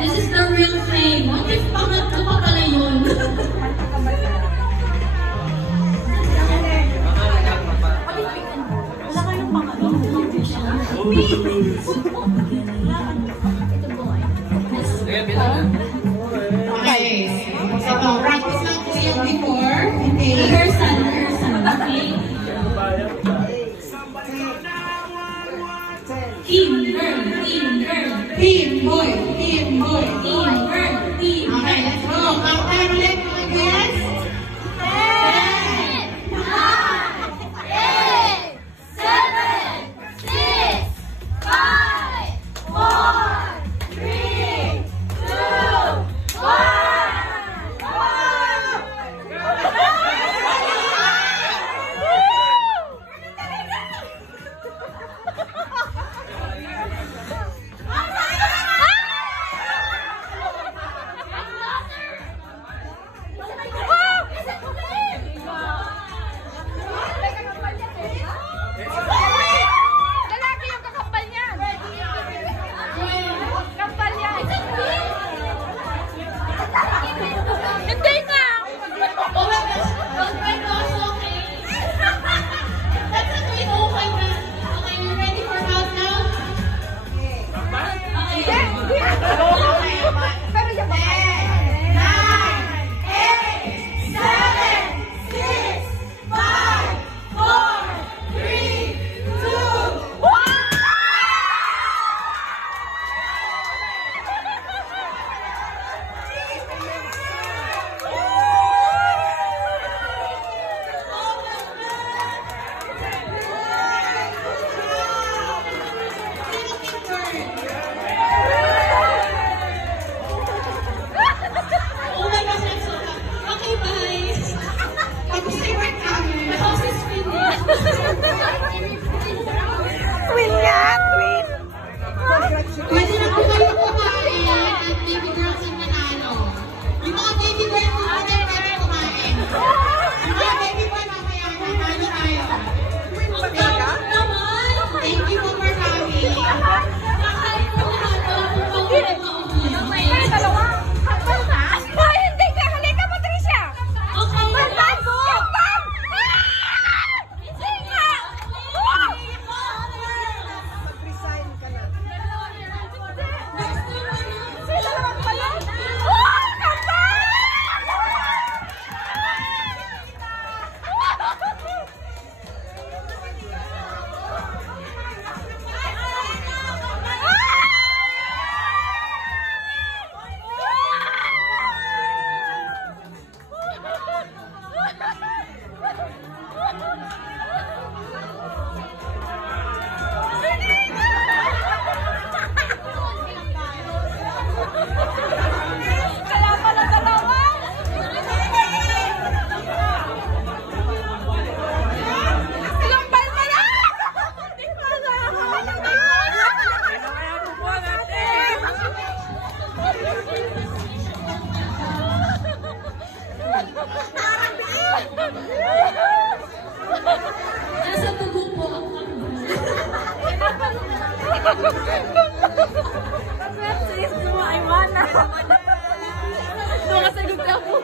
This is the real thing. What if pangatlo pa pala yun? Wala kayong pangatlo. Okay. So, practice lang po yung before. Okay. Rehearsal. Okay? Team girl. Team boy. Team girl. Okay, let's go. Countdown ulit mga guys. 10, 9, 8, 7, 6, 5, 4, 3, 2, 1. Pwede na po kayo kumain at baby girls ang manalo. Yung mga baby boy po pwede kumain. Yung mga baby boy mamaya, nanalo tayo. Thank you po for coming. Nasa tubo po ang Sis, semua ay mana. Semua kasagod ka po.